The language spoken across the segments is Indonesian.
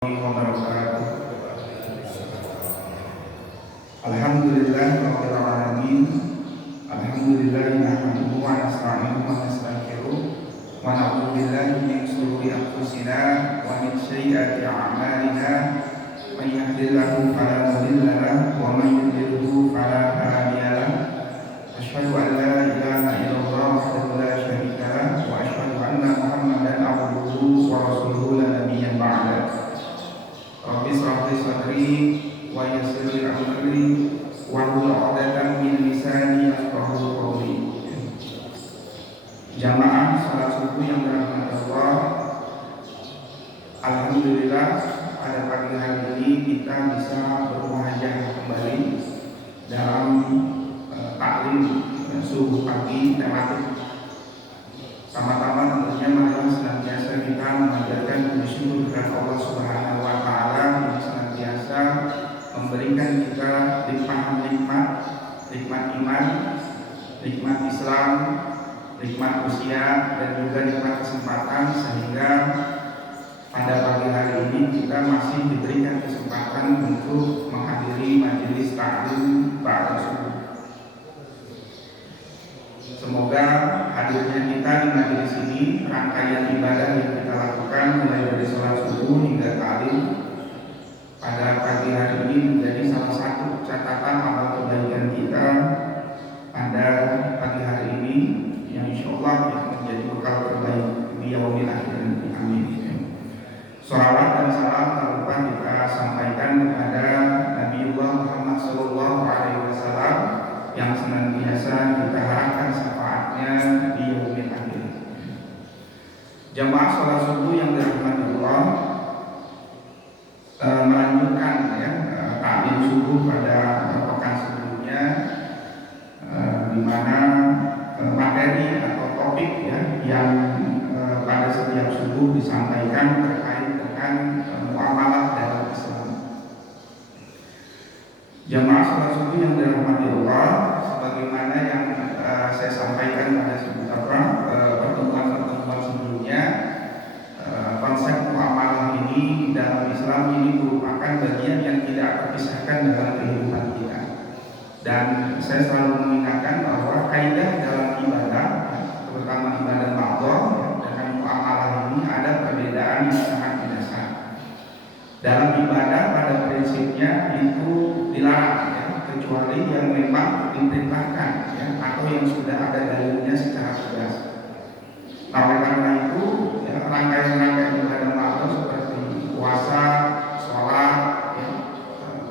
Wabarakatuh. Alhamdulillahirabbil alamin. Alhamdulillah nahmaduhu wa nasta'inuhu wa nastaghfiruh wa na'udzu billahi min shururi anfusina wa min sayyiati a'malina. May yahdihillahu fala mudilla lahu wa may yudlilhu fala hadiya lahu. Asyhadu an la ilaha illallah wahdahu la syarika lahu wa asyhadu anna Muhammadan abduhu wa rasuluhu la nabiyya ba'da. Rabbi shrah li sadri wa yassir li amri wahlul 'uqdatam min lisani yafqahu qawli. Jamaah salat subuh yang dirahmati Allah, alhamdulillah pada pagi hari ini kita bisa bermuhajah kembali dalam taklim subuh pagi tematik. Sama-sama tentunya marilah senantiasa kita mengajarkan bersyukur kepada Allah Subhanahu wa taala yang senantiasa memberikan kita nikmat iman, nikmat Islam, nikmat usia dan juga nikmat kesempatan, sehingga pada pagi hari ini kita masih diberikan kesempatan untuk menghadiri majelis taklim ba'da subuh. Semoga hadirnya kita di majelis ini, rangkaian ibadah yang kita lakukan mulai dari sholat subuh hingga taklim pada pagi hari ini menjadi salah satu catatan amal kebaikan kita pada pagi hari ini, yang insya Allah menjadi bekal terbaik di yaumil akhir. Amin. Sholawat dan salam tak lupa kita sampaikan kepada Nabiullah Muhammad SAW yang senantiasa kita harapkan syafaatnya di yaumil akhir. Jamaah sholat subuh yang dirahmati Allah, melanjutkan taklim subuh pada pekan sebelumnya, di mana materi atau topik yang pada setiap subuh disampaikan terkait dengan muamalah dalam Islam. Jamaah sholat subuh yang dirahmati Allah, sebagaimana yang saya sampaikan pada pertemuan sebelumnya, konsep muamalah ini dalam Islam ini merupakan bagian yang tidak terpisahkan dalam kehidupan kita. Dan saya selalu mengingatkan bahwa kaidah dalam ibadah, terutama ibadah ma'dhah dengan muamalah ini ada perbedaan yang sangat mendasar. Dalam ibadah pada prinsipnya itu dilarang kecuali yang memang diperintahkan atau yang sudah ada dalilnya secara tegas. Nah, oleh karena itu rangkaian-rangkaian ibadah ma'dhah seperti puasa, sholat,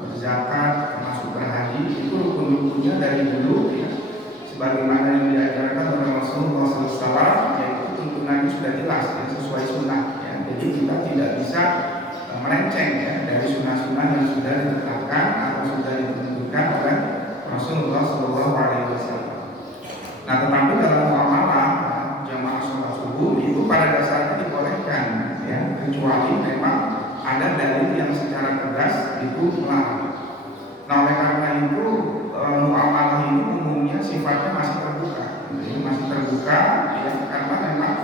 berzakat, termasuk berhaji itu rukun-rukunnya dari dulu sebagaimana yang diajarkan oleh Rasulullah SAW, yaitu tuntunannya sudah jelas sesuai sunnah. Jadi kita tidak bisa melenceng dari sunnah-sunnah yang sudah ditetapkan atau sudah ditentukan oleh Rasulullah SAW. Nah, tetapi dalam muamalah jamaah sholat subuh itu pada dasarnya dibolehkan, kecuali memang ada dalil yang secara tegas itu melarang. Nah, oleh karena itu muamalah ini umumnya sifatnya masih terbuka, karena memang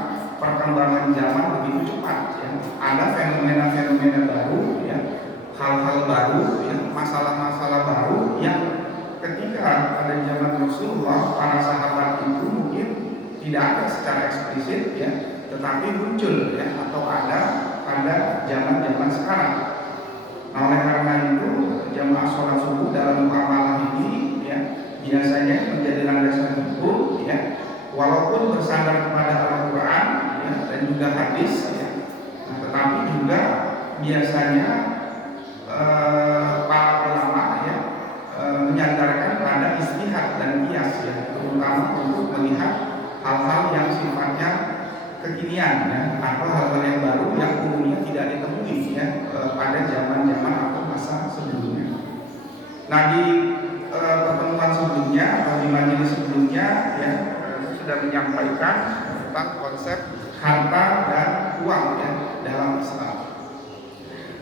perkembangan zaman begitu cepat. Ada fenomena-fenomena baru, hal-hal baru, masalah-masalah baru yang ketika pada zaman Rasulullah para sahabat itu mungkin tidak ada secara eksplisit, tetapi muncul atau ada pada zaman-zaman sekarang. Nah, oleh karena itu jamaah sholat subuh dalam muamalah ini biasanya menjadi landasan hukum, walaupun bersandar kepada Al-Quran dan juga hadis, tetapi juga biasanya para ulama menyandarkan pada istihad dan qiyas, terutama untuk melihat hal-hal yang sifatnya kekinian atau hal-hal yang baru yang umumnya tidak ditemui pada zaman-zaman atau masa sebelumnya. Nah, di pertemuan sebelumnya atau di majelis sebelumnya sudah menyampaikan tentang konsep harta dan uang dalam Islam.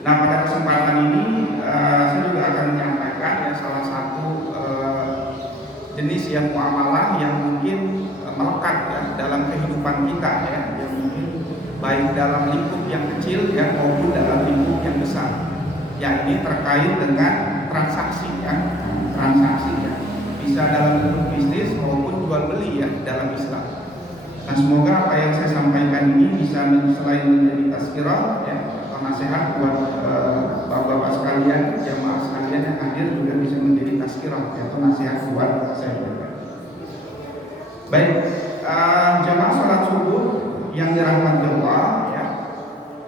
Nah, pada kesempatan ini saya juga akan menyampaikan salah satu jenis yang muamalah yang mungkin melekat dalam kehidupan kita, yang mungkin baik dalam lingkup yang kecil ya maupun dalam lingkup yang besar. Ya, ini terkait dengan transaksi ya, bisa dalam bentuk bisnis maupun jual beli ya dalam Islam. Nah, semoga apa yang saya sampaikan ini bisa selain menjadi tazkirah ya atau nasihat buat bapak-bapak sekalian, jamaah sekalian yang hadir, juga bisa menjadi tazkirah atau nasihat buat saya juga. Baik, jamaah sholat subuh yang dirahmati Allah ya.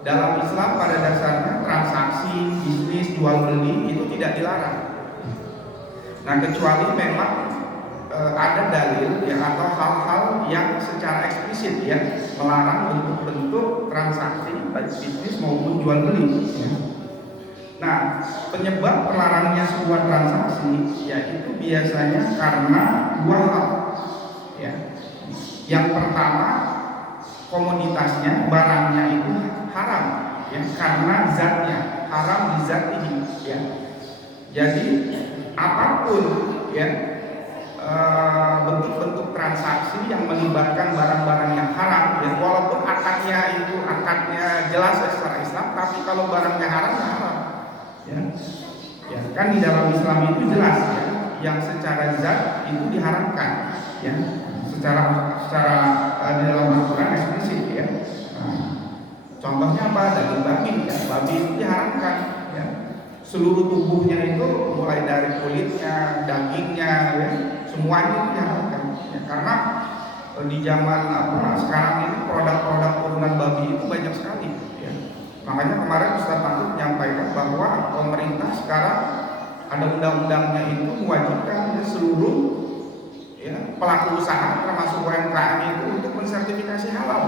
Dalam Islam pada dasarnya transaksi bisnis jual beli itu tidak dilarang. Nah, kecuali memang ada dalil ya atau hal-hal yang secara eksplisit ya melarang bentuk-bentuk transaksi baik bisnis maupun jual beli ya. Nah, penyebab terlarangnya sebuah transaksi yaitu biasanya karena dua hal ya. Yang pertama, komoditasnya, barangnya itu haram ya, karena zatnya haram di zat ini ya. Jadi apapun ya bentuk-bentuk transaksi yang melibatkan barang-barang yang haram ya, walaupun akadnya jelas secara Islam, tapi kalau barangnya haram ya haram ya. Ya kan di dalam Islam itu jelas ya, yang secara zat itu diharamkan ya, secara di dalam Al-Quran eksplisit ya. Contohnya apa? Daging babi ya, babi itu diharamkan ya. Seluruh tubuhnya itu mulai dari kulitnya, dagingnya ya, semuanya itu diharamkan ya. Karena di zaman sekarang ini produk-produk turunan babi itu banyak sekali ya. Makanya kemarin Ustaz Patut menyampaikan bahwa pemerintah sekarang ada undang-undangnya itu mewajibkan seluruh ya, pelaku usaha termasuk UMKM itu untuk mensertifikasi halal.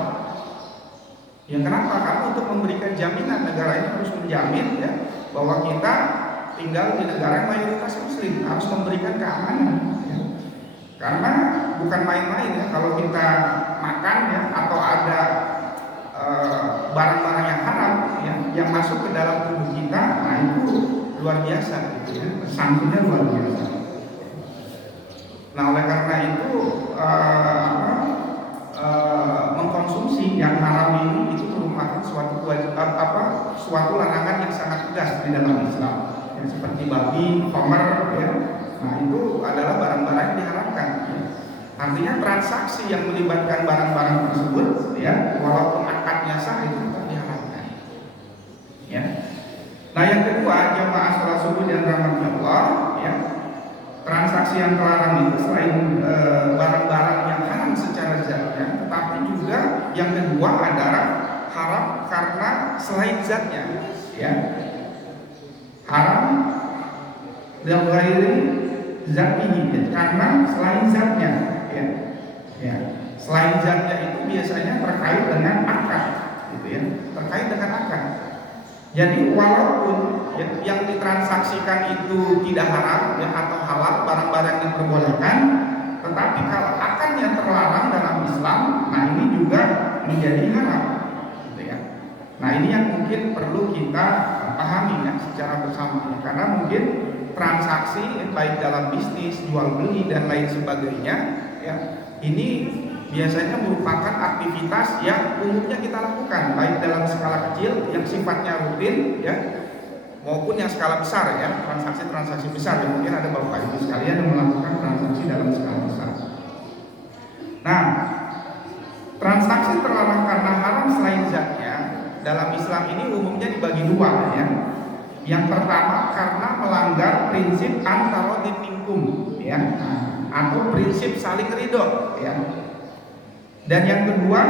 Ya kenapa? Karena untuk memberikan jaminan, negara ini harus menjamin ya bahwa kita tinggal di negara yang mayoritas muslim, harus memberikan keamanan ya. Karena bukan main-main ya kalau kita makan ya atau ada barang-barang yang haram ya, yang masuk ke dalam tubuh kita, nah itu luar biasa gitu ya, sanksinya luar biasa. Nah, oleh karena itu mengkonsumsi yang haram ini itu merupakan suatu larangan yang sangat tegas di dalam Islam. Ya, seperti babi, khamr ya. Nah, itu adalah barang-barang yang diharamkan. Ya. Artinya transaksi yang melibatkan barang-barang tersebut ya, walaupun akadnya sah itu tetap diharamkan. Ya. Nah, yang kedua, jamaah sholat subuh dan rahmat Allah ya. Transaksi yang terlarang itu selain barang-barang yang haram secara zatnya, tetapi juga yang kedua adalah haram karena selain zatnya, ya. Haram dan ghairi zatihi, karena selain zatnya, ya. Ya. Selain zatnya itu biasanya terkait dengan akad, gitu ya. Terkait dengan akad. Jadi walaupun yang ditransaksikan itu tidak haram ya, atau halal, barang-barang yang diperbolehkan, tetapi kalau akadnya terlarang dalam Islam, nah ini juga menjadi haram gitu ya. Nah ini yang mungkin perlu kita pahami ya secara bersama ya. Karena mungkin transaksi ya, baik dalam bisnis, jual beli dan lain sebagainya ya, ini biasanya merupakan aktivitas yang umumnya kita lakukan baik dalam skala kecil yang sifatnya rutin ya, maupun yang skala besar ya, transaksi besar ya. Mungkin ada bapak ibu sekalian yang melakukan transaksi dalam skala besar. Nah, transaksi terlarang karena haram selain zatnya dalam Islam ini umumnya dibagi dua ya. Yang pertama karena melanggar prinsip antarodin minkum ya, atau prinsip saling ridho ya. Dan yang kedua,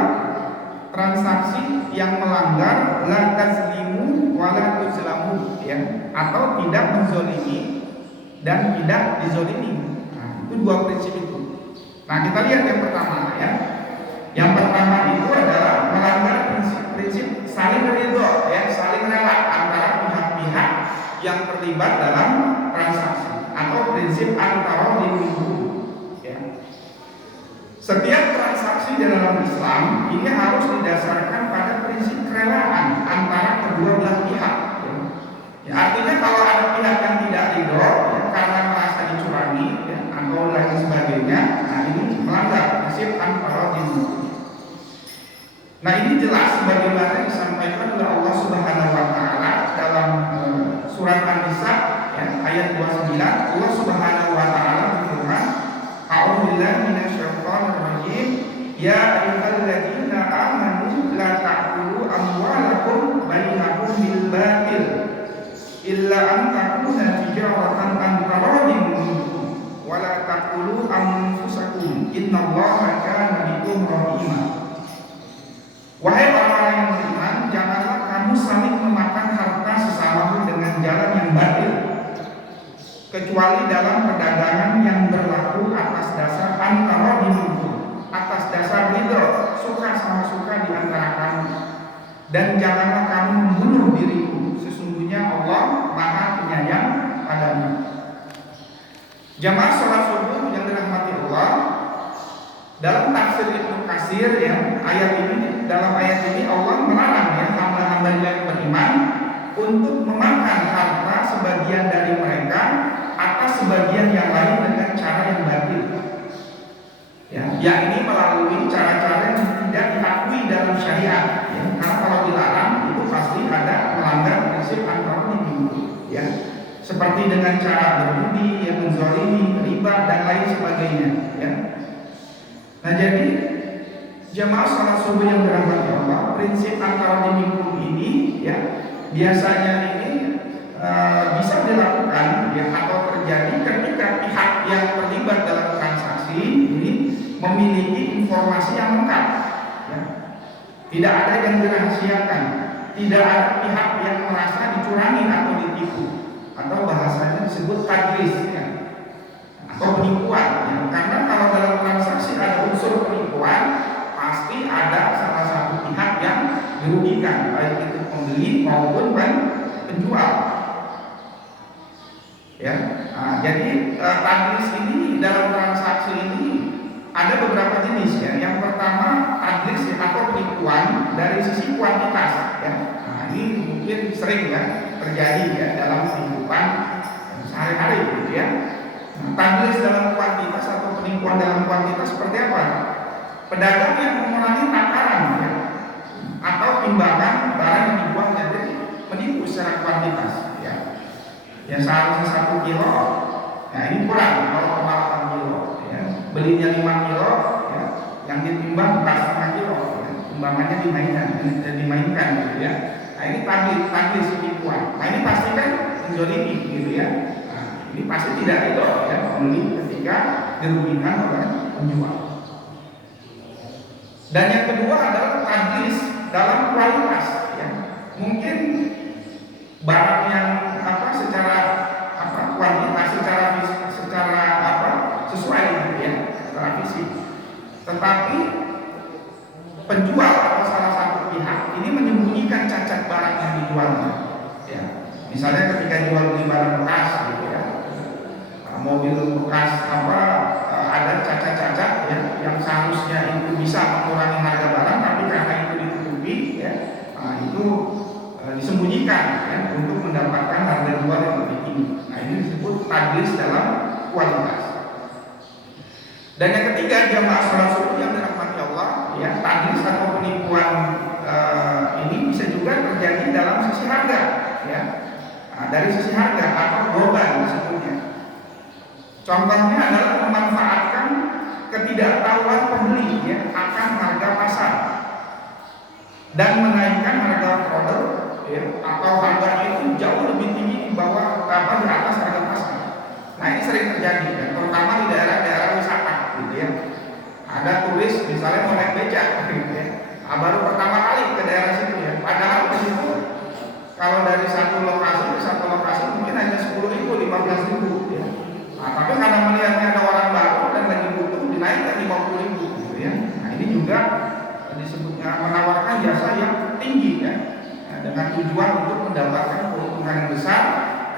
transaksi yang melanggar la tazlimu wa la tuzlamu ya, atau tidak menzolimi dan tidak dizolimi. Nah, itu dua prinsip itu. Nah, kita lihat yang pertama ya. Yang pertama itu adalah melanggar prinsip saling ridho ya, saling rela antara pihak-pihak yang terlibat dalam transaksi, atau prinsip antarodin minkum ya. Setiap transaksi dalam Islam ini harus didasarkan pada prinsip kerelaan antara kedua belah pihak. Ya, artinya kalau ada pihak yang tidak ridho ya, karena merasa dicurangi ya, atau lain sebagainya, nah ini melanggar prinsip antarodin. Nah ini jelas sebagaimana disampaikan oleh Allah Subhanahu wa taala dalam surat An-Nisa ya, ayat 29. Allah Subhanahu wa taala berfirman, A'udzubillahi minasyaitonir rajim, ya ayyuhalladzina amanu la ta'kulu amwalakum bainakum bil batil illa an takuna tijaratan an taradin minkum wa la taqulu anfusakum innallaha kana bikum rahima. Wahai orang-orang yang beriman, janganlah kamu saling memakan harta sesamamu dengan jalan yang batil, kecuali dalam perdagangan yang berlaku atas dasar antara dihukum, atas dasar ridho, suka sama suka di antara kamu. Dan janganlah kamu membunuh dirimu, sesungguhnya Allah Maha Penyayang padamu. Jamaah sholat subuh yang dirahmati Allah, dalam tafsir Ibnu Katsir ya, dalam ayat ini Allah melarang ya hamba-hamba yang beriman untuk memakan harta sebagian dari mereka atas sebagian yang lain dengan cara yang batil. Ya, yakni melalui cara-cara yang tidak diakui dalam syariat. Ya, karena kalau dilarang itu pasti ada melanggar prinsip antaronim. Ya, seperti dengan cara berjudi, yang menzalimi, riba dan lain sebagainya. Ya. Nah jadi jamaah salat subuh yang dirahmati Allah, prinsip antaronim ini ya biasanya ini bisa dilakukan ya atau terjadi ketika pihak yang terlibat dalam transaksi ini memiliki informasi yang lengkap ya. Tidak ada yang dirahasiakan, tidak ada pihak yang merasa dicurangi atau ditipu, atau bahasanya disebut tadlis ya, atau penipuan ya. Karena kalau dalam transaksi ada unsur penipuan, pasti ada salah satu pihak yang dirugikan, baik itu pembeli maupun penjual ya. Nah, jadi tadlis ini dalam transaksi ini ada beberapa jenis ya. Yang pertama tadlis ya, atau penipuan dari sisi kuantitas ya. Nah, ini mungkin sering ya terjadi ya dalam kehidupan sehari-hari gitu ya. Nah, tadlis dalam kuantitas atau penipuan dalam kuantitas seperti apa? Pedagang yang mengurangi takaran ya, atau timbangan barang yang dibuang, jadi menipu secara kuantitas ya. Ya seharusnya 1 kilo, nah ini kurang kalau 8 kilo ya. Belinya 5 kilo ya, yang ditimbang 4,5 kilo ya. Timbangannya dimainkan gitu ya. Nah ini tadlis penipuan. Nah ini pasti kan menzalimi gitu ya. Nah, ini pasti tidak ridho ya pembeli ketika dirugikan oleh penjual. Dan yang kedua adalah tadlis dalam kualitas ya. Mungkin barang yang secara kuantitas secara sesuai gitu ya, secara fisik. Tetapi penjual atau salah satu pihak ini menyembunyikan cacat barang yang dijualnya ya. Misalnya ketika jual beli barang bekas gitu ya, mobil bekas ada cacat-cacat ya, yang seharusnya itu bisa mengurangi harga barang, tapi karena itu ditutupi ya, itu disembunyikan ya, untuk mendapatkan harga jual yang lebih tinggi. Nah ini disebut tadlis dalam kualitas. Dan yang ketiga, jamaah sholat subuh yang dirahmati Allah ya, tadlis atau penipuan ini bisa juga terjadi dalam sisi harga ya. Nah, dari sisi harga atau global sebetulnya. Contohnya adalah memanfaatkan ketidaktahuan pembeli ya akan harga pasar dan menaikkan harga produk ya, atau harga itu jauh lebih tinggi di bawah di atas harga pasar. Nah ini sering terjadi ya, terutama di daerah-daerah wisata gitu ya. Ada turis misalnya mau naik becak gitu ya, baru pertama kali ke daerah situ ya, padahal di situ kalau dari satu lokasi ke satu lokasi mungkin hanya 10.000, 15.000 ya. Nah, tapi karena melihatnya ada orang baru dan lagi butuh, dinaikkan 50.000 gitu ya. Nah ini juga disebutnya menawarkan jasa yang tinggi ya, dengan tujuan untuk mendapatkan keuntungan yang besar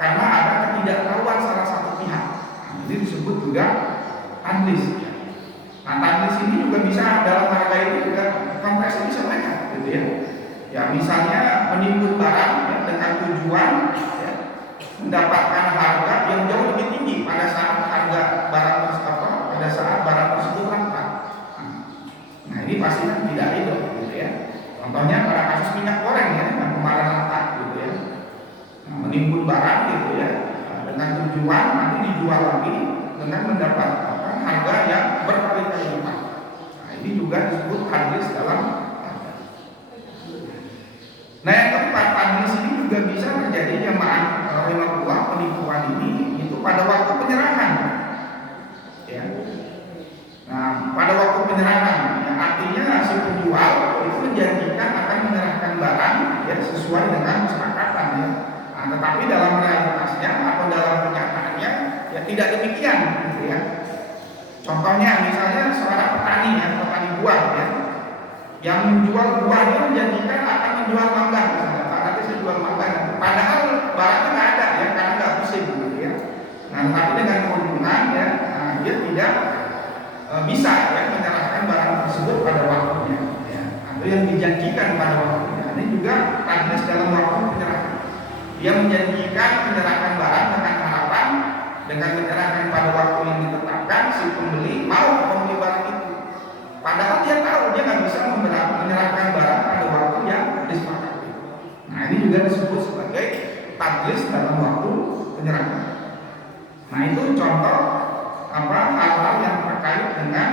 karena ada ketidaktahuan salah satu pihak. Nah, ini disebut juga tadlis. Nah tadlis ini juga bisa dalam harga ini juga kompresi bisa banyak gitu ya. Ya misalnya menimbun barang ya, dengan tujuan ya, mendapatkan harga yang jauh lebih tinggi pada saat harga barang tersebut langka. Nah ini pasti kan tidak itu gitu ya. Contohnya pada kasus minyak goreng ya, yang kemarin letak gitu ya, nah, menimbun barang gitu ya, dengan tujuan nanti dijual lagi dengan mendapatkan harga yang berkali-kali lipat. Nah, ini juga disebut hadis dalam. Nah, yang keempat, hadis ini juga bisa terjadi jamaah rahimahullah, penipuan ini itu pada waktu penyerahan. Ya. Nah, pada waktu penyerahan, ya, artinya si penjual itu menjanjikan akan menyerahkan barang ya sesuai dengan kesepakatan ya. Nah, tetapi dalam realitasnya atau dalam kenyataannya ya tidak demikian gitu ya. Contohnya misalnya seorang petani ya, petani buah ya, yang menjual buahnya menjanjikan akan menjual mangga misalnya, nanti saya jual mangga, padahal barangnya nggak ada ya karena nggak musim gitu ya. Nah, tapi dengan keuntungan ya, nah, dia tidak bisa ya menyerahkan barang tersebut pada waktunya ya, atau yang dijanjikan pada waktunya. Ini juga hadis dalam waktu penyerahan. Dia menjanjikan menyerahkan barang dengan harapan dengan menyerahkan pada waktu yang ditetapkan, si pembeli mau membeli barang itu. Padahal dia tahu dia nggak bisa menyerahkan barang pada waktu yang disepakati. Nah, ini juga disebut sebagai hadis dalam waktu penyerahan. Nah, itu contoh hal-hal yang terkait dengan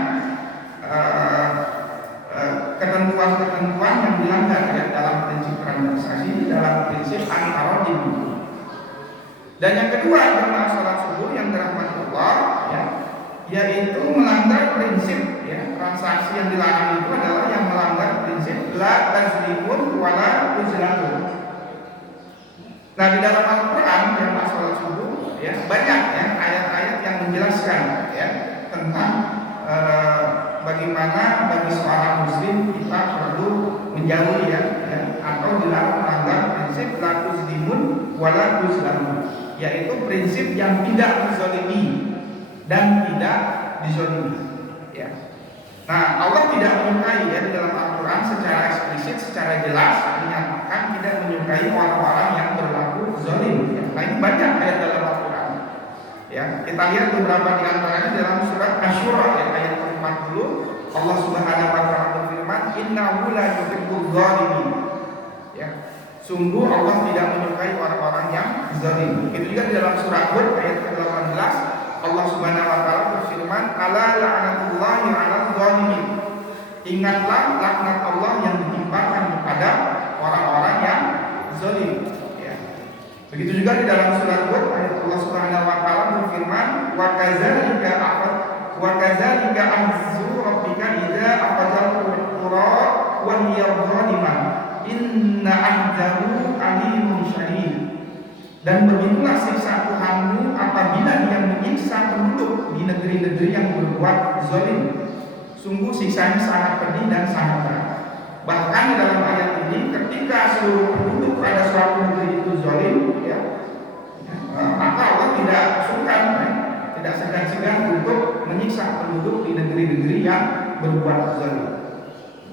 ketentuan-ketentuan yang dilanggar ya dalam prinsip transaksi, dalam prinsip an-taradid. Dan yang kedua adalah salat subuh yang dirahmati Allah ya, yaitu melanggar prinsip ya, transaksi yang dilarang itu adalah yang melanggar prinsip la tazlimun wala tuzlamun. Nah, di dalam Al-Qur'an yang masalah subuh ya banyak ya ayat-ayat yang menjelaskan ya tentang bagaimana bagi seorang muslim kita perlu menjauhi ya atau dilarang melanggar prinsip la tuzlimun wala tuzlamun, yaitu prinsip yang tidak dizalimi dan tidak dizalimi ya. Nah, Allah tidak menyukai ya di dalam Al-Quran secara eksplisit, secara jelas menyatakan tidak menyukai orang-orang yang berlaku zalim ya. Nah, ini banyak ayat dalam Al-Quran ya. Kita lihat beberapa di antaranya dalam surat Asy-Syura ya, ayat 40. Allah Subhanahu wa taala berfirman, "Innahu la yuhibbudz zalimin." Ya. Sungguh Allah tidak menyukai orang-orang yang zalim. Itu juga di dalam surat Hud ayat ke-18 Allah Subhanahu wa taala berfirman, "Ala la'natullahi 'alal zalimin." Ingatlah laknat Allah yang ditimpakan kepada orang-orang yang zalim. Ya. Begitu juga di dalam surat Hud ayat Allah Subhanahu wa taala berfirman, "Wa kadzalika ahzu rabbika idza aqadal qura wa hiya zalimah. Inna ahdahu alimun syadid." Dan begitulah siksa Tuhanmu apabila dia menyiksa penduduk di negeri-negeri yang berbuat zalim. Sungguh siksanya sangat pedih dan sangat berat. Bahkan di dalam ayat ini, ketika seluruh penduduk pada suatu negeri itu zalim, ya, maka Allah tidak sungkan, tidak segan-segan untuk menyiksa penduduk di negeri-negeri yang berbuat zalim.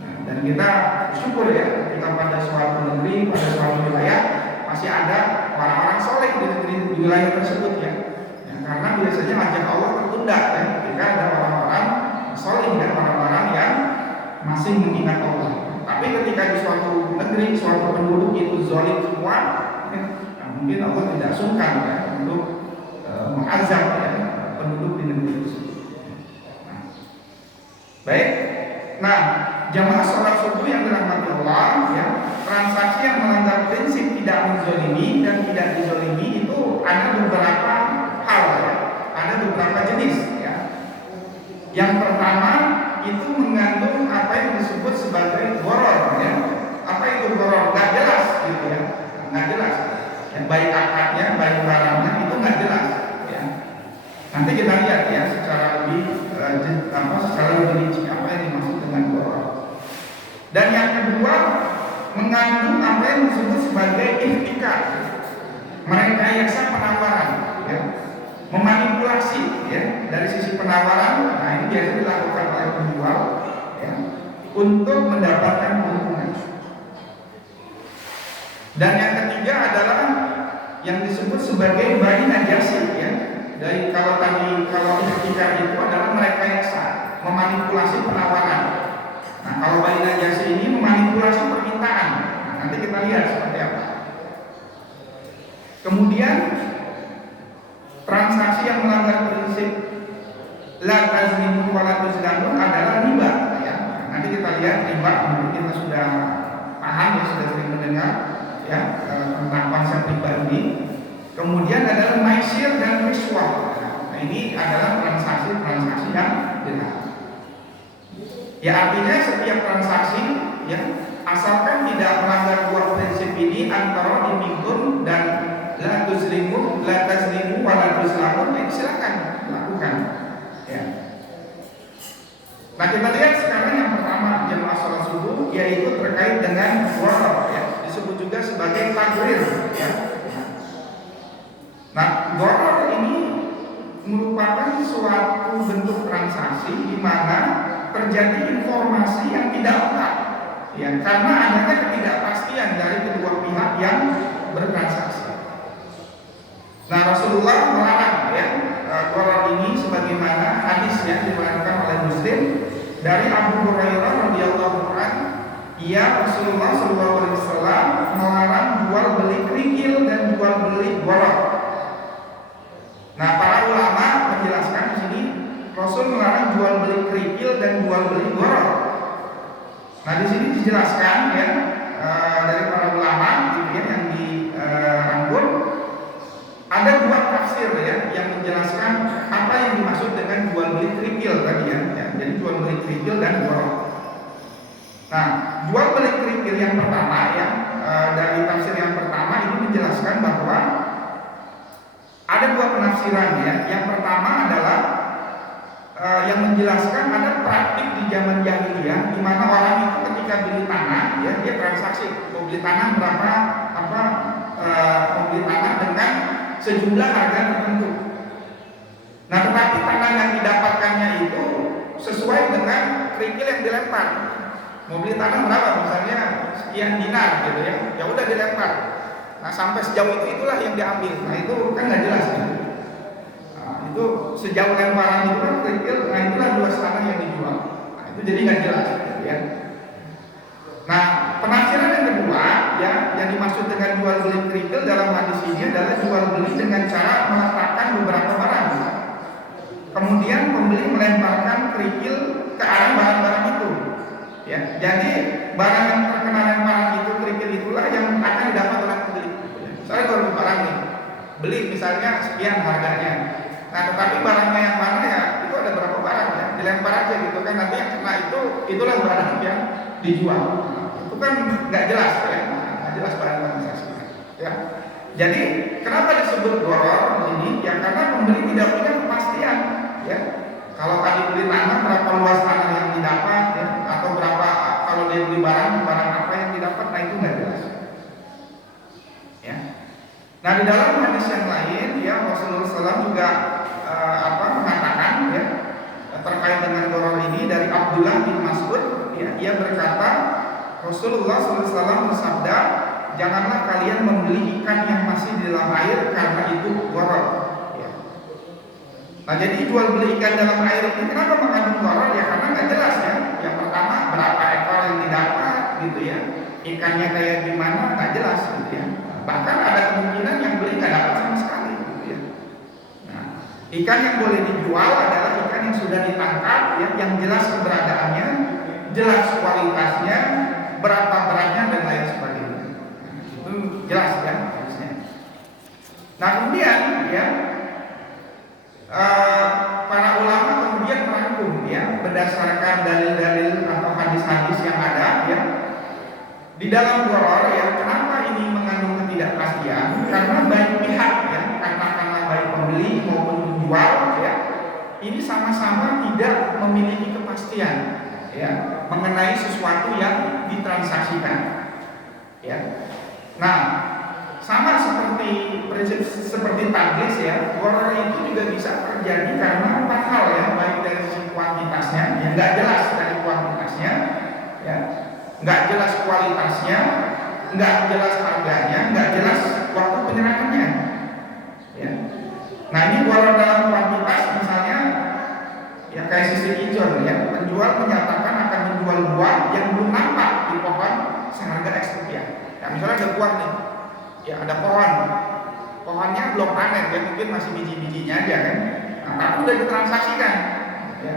Nah, dan kita bersyukur ya, ketika pada suatu negeri, pada suatu wilayah masih ada orang-orang soleh di negeri di wilayah tersebut ya. Karena biasanya ajak Allah tertunda ya, ketika ada orang-orang soleh dan orang-orang yang masih mengingat Allah. Tapi ketika di suatu negeri, suatu penduduk itu zalim semua, nah, mungkin Allah tidak sungkan ya, untuk mengazab ya, penduduk di negeri tersebut. Nah, baik, nah jamaah sholat subuh yang dirahmati Allah ya, transaksi yang melanggar prinsip tidak menzalimi dan tidak dizalimi itu ada beberapa hal ya, ada beberapa jenis ya. Yang pertama itu mengandung apa yang disebut sebagai gharar ya. Apa itu gharar? Nggak jelas gitu ya, nggak jelas. Ya, baik akadnya, baik barangnya itu nggak jelas ya. Nanti kita lihat ya secara lebih secara lebih rinci apa yang dimaksud dengan gharar. Dan yang kedua mengandung apa yang disebut sebagai ihtikar, merekayasa penawaran ya, memanipulasi ya dari sisi penawaran. Nah, ini biasa dilakukan oleh penjual ya, untuk mendapatkan keuntungan. Dan yang ketiga adalah yang disebut sebagai bayi najasi ya. Dari kalau ihtikar itu adalah merekayasa, memanipulasi penawaran. Nah, kalau bayi najasi ini memanipulasi permintaan permintaan. Nah, nanti kita lihat seperti apa. Kemudian transaksi yang melanggar prinsip la tazlimu wa la tuzlamu adalah riba ya. Nanti kita lihat riba, mungkin kita sudah paham ya, sudah sering mendengar ya tentang konsep riba ini. Kemudian adalah maisir dan riswah. Nah, ini adalah transaksi yang benar. Ya artinya setiap transaksi ya asalkan tidak melanggar dua prinsip ini antara dimingkun dan la tuzlimu wa la tuzlamu, ya silakan lakukan ya. Nah kita lihat sekarang yang pertama jemaah sholat subuh, yaitu terkait dengan gharar ya, disebut juga sebagai tagrir ya. Nah gharar ini merupakan suatu bentuk transaksi di mana terjadi informasi yang tidak lengkap ya, karena adanya ketidakpastian dari kedua pihak yang bertransaksi. Nah Rasulullah melarang ya gharar ini, sebagaimana hadis yang diriwayatkan oleh Muslim dari Abu Hurairah radhiyallahu anhu, Rasulullah SAW melarang jual beli kerikil dan jual beli gharar. Nah para ulama menjelaskan di sini Rasul melarang jual beli kerikil dan jual beli gharar. Nah di sini dijelaskan ya dari para ulama gitu ya, yang dirangkum ada dua tafsir ya yang menjelaskan apa yang dimaksud dengan jual beli kerikil tadi ya. Jadi jual beli kerikil dan gharar. Nah jual beli kerikil yang pertama ya, dari tafsir yang pertama ini menjelaskan bahwa ada dua penafsiran ya. Yang pertama adalah yang menjelaskan ada praktik di zaman jahiliyah di mana orang itu ketika beli tanah ya, dia transaksi mau beli tanah berapa mau beli tanah dengan sejumlah harga tertentu. Nah tetapi tanah yang didapatkannya itu sesuai dengan kerikil yang dilempar. Mau beli tanah berapa, misalnya sekian dinar gitu ya, ya udah dilempar. Nah sampai sejauh itulah yang diambil. Nah itu kan nggak jelas gitu. Nah, itu sejauh lemparan itu kan kerikil, nah itulah luas tanah yang dijual. Nah itu jadi nggak jelas gitu ya. Nah penafsiran yang kedua ya, yang dimaksud dengan jual beli kerikil dalam hadis ini adalah jual beli dengan cara meletakkan beberapa barang. Kemudian pembeli melemparkan kerikil ke arah barang-barang itu. Ya, jadi barang yang terkena lemparan itu, kerikil itulah yang akan didapat oleh pembeli. Misalnya kalau barang nih, beli misalnya sekian harganya. Nah, tetapi barangnya yang mana ya, itu ada berapa barang ya, dilempar aja gitu kan, nanti yang kena itulah barang yang dijual. Itu kan nggak jelas ya, nggak jelas barang transaksinya. Ya, jadi kenapa disebut gharar ini? Ya karena pembeli tidak punya kepastian. Ya, kalau tadi beli tanah berapa luas tanah yang didapat ya, atau berapa kalau dia beli barang apa yang didapat, nah itu nggak jelas. Ya. Nah di dalam hadis yang lain ya Rasulullah SAW juga mengatakan ya terkait dengan gharar ini dari Abdullah bin Mas'ud ya, ia berkata Rasulullah SAW bersabda, janganlah kalian membeli ikan yang masih di dalam air karena itu gharar. Nah jadi jual beli ikan dalam air ini kenapa mengandung gharar ya, karena nggak jelas ya. Yang pertama berapa ekor yang didapat gitu ya, ikannya kayak gimana nggak jelas gitu ya. Bahkan ada kemungkinan yang beli nggak dapat sama sekali gitu ya. Nah ikan yang boleh dijual adalah ikan yang sudah ditangkap ya, yang jelas keberadaannya, jelas kualitasnya, berapa beratnya dan lain sebagainya. Nah, itu jelas ya harusnya. Nah kemudian ya para ulama kemudian merangkum ya berdasarkan dalil-dalil atau hadis-hadis yang ada ya di dalam gharar ya, kenapa ini mengandung ketidakpastian? Karena baik pihak ya, katakanlah baik pembeli maupun penjual ya, ini sama-sama tidak memiliki kepastian ya mengenai sesuatu yang ditransaksikan ya. Nah sama seperti prinsip seperti taglis ya, gharar itu juga bisa terjadi karena empat hal ya, baik dari sisi kuantitasnya yang nggak jelas dari kuantitasnya ya, nggak jelas kualitasnya, nggak jelas harganya, nggak jelas waktu penyerangannya ya. Nah ini gharar dalam kuantitas misalnya ya kayak sisi ijon ya, penjual menyatakan akan menjual buah yang belum nampak di pohon seharga ya ada pohonnya belum panen ya, mungkin masih biji-bijinya aja kan, nah, tapi udah ditransaksikan ya,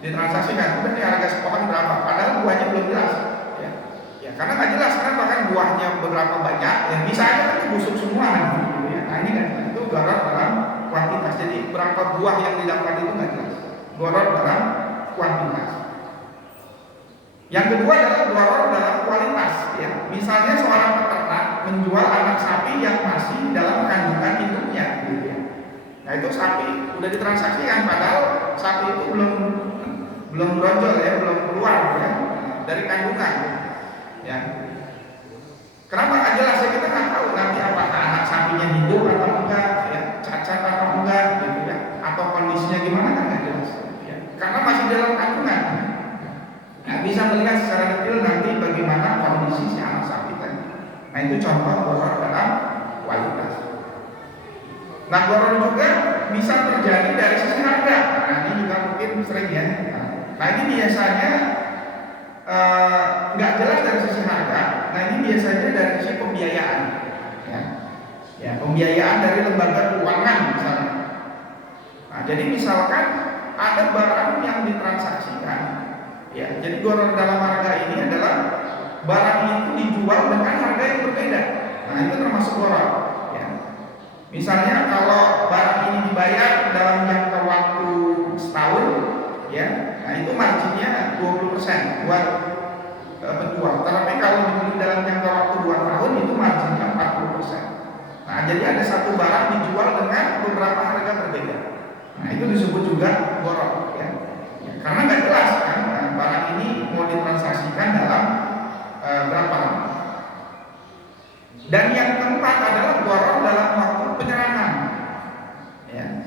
udah nih harga sepohon berapa, padahal buahnya belum jelas ya, ya karena nggak jelas kan, bahkan buahnya berapa banyak ya, bisa aja kan busuk semua gitu ya. Nah ini kan itu gharar dalam kuantitas, jadi berapa buah yang didapat itu nggak jelas, gharar dalam kuantitas. Yang kedua adalah gharar dalam kualitas ya, misalnya seorang peternak menjual anak sapi yang masih dalam kandungan induknya gitu ya. Nah itu sapi udah ditransaksikan, padahal sapi itu belum brojol ya, belum keluar ya dari kandungan ya. Kenapa nggak jelas ya, kita nggak tahu nanti apakah anak sapinya hidup atau enggak ya, cacat atau enggak gitu ya, atau kondisinya gimana kan nggak jelas ya, karena masih dalam kandungan. Nggak bisa melihat secara detail nanti bagaimana kondisi si anak sapi tadi. Nah itu contoh gharar dalam kualitas. Nah gharar juga bisa terjadi dari sisi harga. Nah ini juga mungkin sering ya. Nah ini biasanya nggak jelas dari sisi harga. Nah ini biasanya dari sisi pembiayaan. Ya pembiayaan dari lembaga keuangan misalnya. Nah jadi misalkan ada barang yang ditransaksikan. Ya, jadi gharar dalam harga ini adalah barang itu dijual dengan harga yang berbeda. Nah itu termasuk gharar. Ya. Misalnya kalau barang ini dibayar dalam jangka waktu setahun, ya, nah itu marginnya 20% buat penjual. Tapi kalau dibeli dalam jangka waktu 2 tahun itu marginnya 40%. Nah jadi ada satu barang dijual dengan beberapa harga berbeda. Nah itu disebut juga gharar. Ya. Ya, karena nggak jelas kan barang ini mau ditransaksikan dalam berapa lama. Dan yang keempat adalah gharar dalam waktu penyerahan. Ya.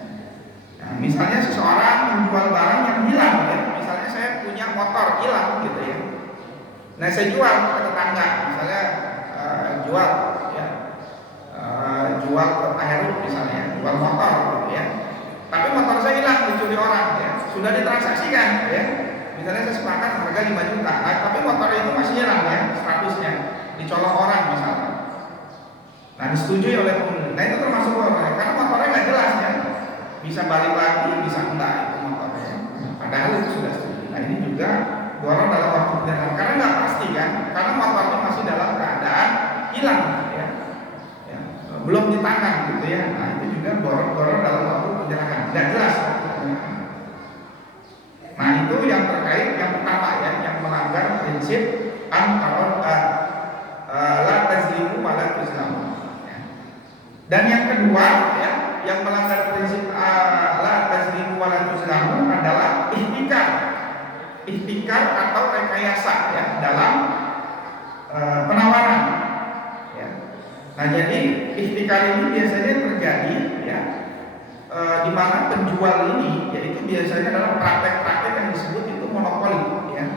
Nah, misalnya seseorang menjual barang yang hilang, ya. Misalnya saya punya motor hilang gitu ya. Nah saya jual ke tetangga, misalnya jual ya, jual ke Pak Heru misalnya, jual motor gitu ya. Tapi motor saya hilang, dicuri orang ya. Sudah ditransaksikan ya. Misalnya saya sepakat harga 5 juta, nah, tapi motor itu masih hilang ya statusnya, dicolong orang misalnya. Nah disetujui oleh pembeli. Nah itu termasuk gharar karena motornya nggak jelas ya, bisa balik lagi, bisa enggak itu motornya. Padahal itu sudah setuju. Nah ini juga gharar dalam waktu penyerahan karena nggak pasti kan, karena motornya masih dalam keadaan hilang ya, belum di tangan gitu ya. Nah itu juga gharar dalam waktu penyerahan, nggak jelas. Nah itu yang terkait yang pertama ya, yang melanggar prinsip la tazlimu wa la tuzlamu. Dan yang kedua ya, yang melanggar prinsip la tazlimu wa la tuzlamu adalah ihtikar atau rekayasa ya dalam penawaran. Ya. Nah jadi ihtikar ini biasanya terjadi ya, di mana penjual ini yaitu biasanya adalah praktek-praktek yang disebut itu monopoli ya.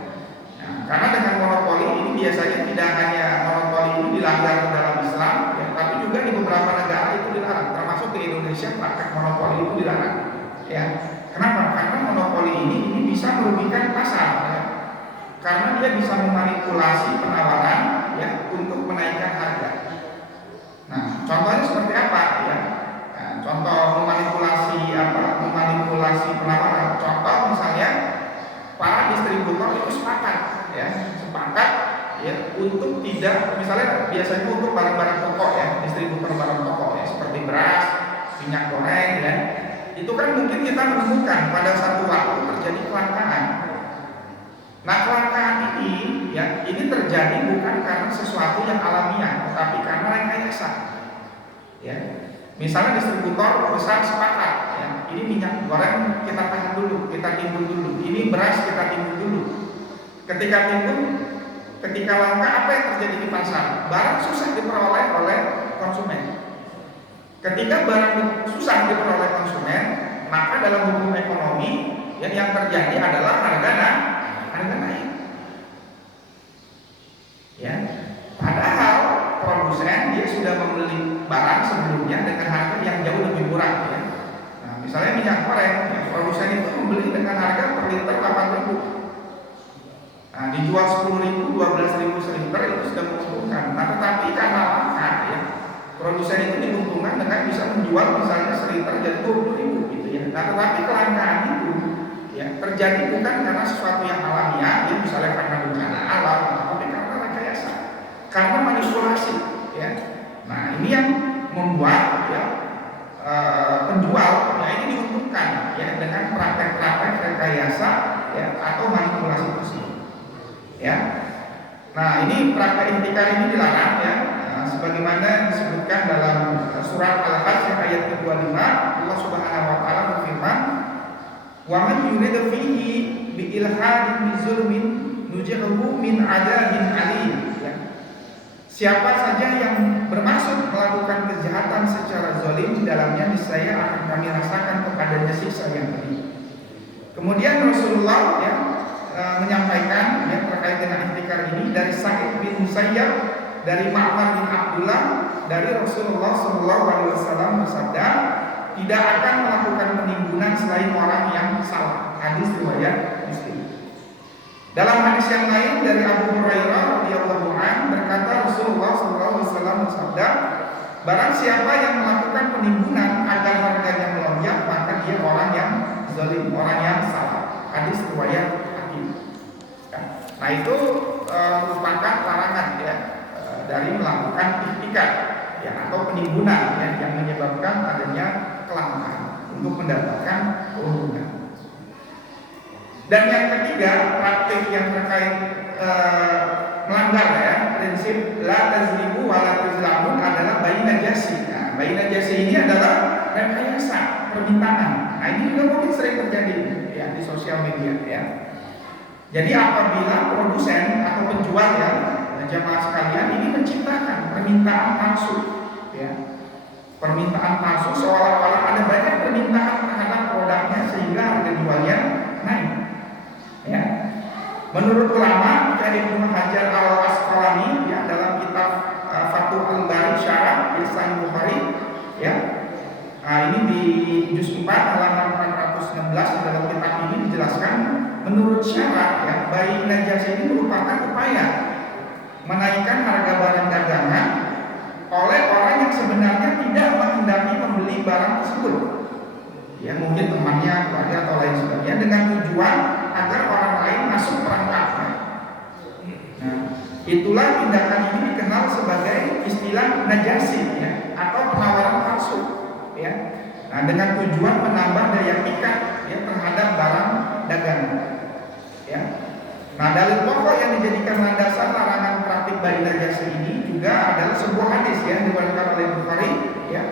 Nah, karena dengan monopoli ini biasanya tidak hanya monopoli ini dilanggar dalam Islam ya, tapi juga di beberapa negara itu dilarang, termasuk di Indonesia praktek monopoli itu dilarang ya. Kenapa? Karena monopoli ini bisa merugikan pasar ya. Karena dia bisa memanipulasi penawaran ya untuk menaikkan harga. Nah, contohnya seperti apa ya? Contoh memanipulasi penawaran. Contoh misalnya para distributor itu sepakat ya untuk tidak, misalnya biasanya untuk barang-barang pokok ya, distributor barang pokok ya seperti beras, minyak goreng ya. Itu kan mungkin kita menemukan pada satu waktu terjadi kelangkaan. Nah kelangkaan ini ya, ini terjadi bukan karena sesuatu yang alamiah, tetapi karena rekayasa. Ya. Misalnya distributor besar sepakat ya, ini minyak goreng kita tahan dulu, kita timbun dulu, ini beras kita timbun dulu. Ketika langka, apa yang terjadi di pasar? Barang susah diperoleh oleh konsumen. Ketika barang susah diperoleh konsumen, maka dalam hukum ekonomi yang terjadi adalah harga naik. Ya. Padahal produsen dia sudah membeli barang sebelumnya dengan harga yang jauh lebih murah ya. Nah, misalnya minyak goreng, ya, produsen itu membeli dengan harga per liter 8.000. Nah, dijual 10.000, 12.000 seliter itu sudah menguntungkan. Nah, tetapi karena langka ya, produsen itu diuntungkan dengan bisa menjual misalnya 1 liter jadi 20.000 gitu ya. Nah, tetapi kelangkaan itu ya terjadi bukan karena sesuatu yang alamiah, ya misalnya karena bencana alam, tapi karena rekayasa, karena manipulasi ya. Nah, ini yang membuat ya penjual ya ini diuntungkan ya dengan praktek-praktek rekayasa ya atau manipulasi tersebut ya. Nah, ini praktek ihtikar ini dilarang ya, sebagaimana disebutkan dalam surat Al-Hajj ayat ke-25. Allah Subhanahu wa taala berfirman, "Wa man yurid fihi bi ilhadin bi zulmin nujirhu min adzabin alim." Ya. Siapa saja yang bermaksud melakukan kejahatan secara zalim di dalamnya, niscaya akan kami rasakan kepadanya siksa yang pedih. Kemudian Rasulullah ya menyampaikan ya terkait dengan ihtikar ini dari Sa'id bin Musayyab, dari Ma'mar bin Abdullah, dari Rasulullah SAW bersabda, tidak akan melakukan penimbunan selain orang yang salah. Hadis riwayat Muslim. Dalam hadis yang lain dari Abu Hurairah radhiyallahu anhu berkata, Rasulullah SAW bersabda, barang siapa yang melakukan penimbunan agar harganya melonjak, maka dia orang yang zalim, orang yang salah. Hadis riwayat Hakim. Nah, itu merupakan larangan ya dari melakukan ihtikar ya atau penimbunan ya, yang menyebabkan adanya kelangkaan untuk mendapatkan keuntungan. Dan yang ketiga, praktik yang terkait melanggar ya prinsip la tazlimu wa la tuzlamun adalah baina jasi. Nah, baina jasi ini adalah rekayasa permintaan. Nah, ini juga mungkin sering terjadi ya di sosial media ya. Jadi apabila produsen atau penjual ya jamaah sekalian ini menciptakan permintaan palsu ya. Permintaan palsu seolah-olah ada banyak permintaan terhadap produknya sehingga harga jualnya naik. Ya. Menurut ulama dari Ibnu Hajar Al-Asqalani ya dalam kitab Fathul Bari Syarah Sahih Bukhari ya. Nah, ini di juz 4 halaman 416 dalam kitab ini dijelaskan, menurut syarah ya bayi najasa ini merupakan upaya menaikkan harga barang dagangan oleh orang yang sebenarnya tidak menghendaki membeli barang tersebut. Ya mungkin temannya, keluarga atau lain sebagainya dengan tujuan agar orang lain masuk perangkapnya. Nah, itulah tindakan ini dikenal sebagai istilah najasi ya atau penawaran palsu ya. Nah, dengan tujuan menambah daya pikat ya terhadap barang dagangan. Ya. Nah, dalil pokok yang dijadikan landasan larangan praktik bayi najasa ini juga adalah sebuah hadis yang diriwayatkan oleh Bukhari ya.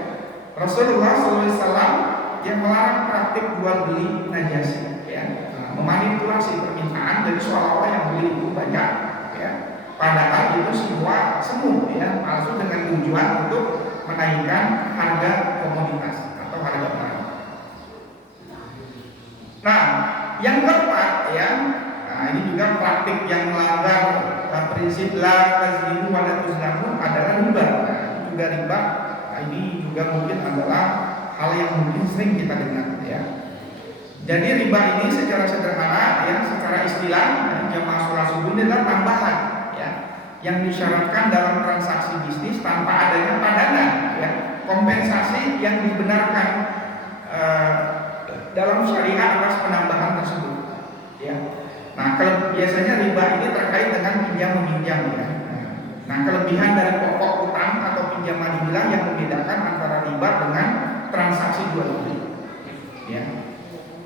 Rasulullah SAW yang melarang praktik jual beli najasa ya. Nah, memanipulasi permintaan dari seolah-olah yang beli itu banyak ya. Padahal itu semua semu ya, palsu dengan tujuan untuk menaikkan harga komoditas atau harga barang. Nah, yang keempat ya, nah ini juga praktik yang melanggar prinsip la tazlimu wa la tuzlamun adalah riba. Nah, juga riba. Nah, ini juga mungkin adalah hal yang mungkin sering kita dengar ya. Jadi riba ini secara sederhana ya, secara istilah jamaah sholat subuh ini adalah tambahan ya, yang disyaratkan dalam transaksi bisnis tanpa adanya padanan ya, kompensasi yang dibenarkan dalam syariat atas penambahan tersebut ya. Nah, biasanya riba ini terkait dengan pinjam meminjam ya. Nah, kelebihan dari pokok utang atau pinjaman inilah yang membedakan antara riba dengan transaksi jual beli ya.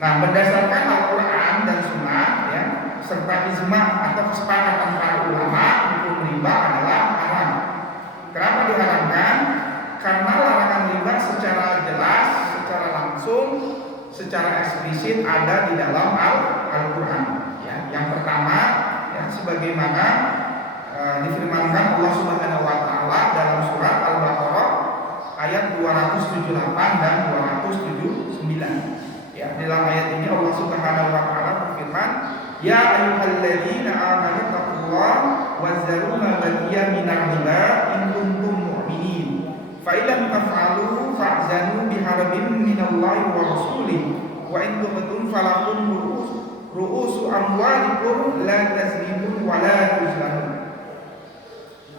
Nah, berdasarkan Al-Quran dan Sunnah ya, serta ijma atau kesepakatan para ulama, hukum riba adalah haram. Kenapa diharamkan? Karena larangan riba secara jelas, secara langsung, secara eksplisit ada di dalam Al-Quran ya. Yang pertama ya, sebagaimana difirmankan Allah Subhanahu wa taala dalam surat Al-Baqarah ayat 278 dan 279. Ya, dalam ayat ini Allah Subhanahu wa taala berfirman, "Ya ayyuhalladzina amanu taqullaha wazzaru ma baqiya minar riba in kuntum mu'minin. Fa illam taf'alu fa'zanu biharbin minallahi wa rasulih wa in tubtum falakum ru'usu amwalikum la tazlimun wa la tuzlamun."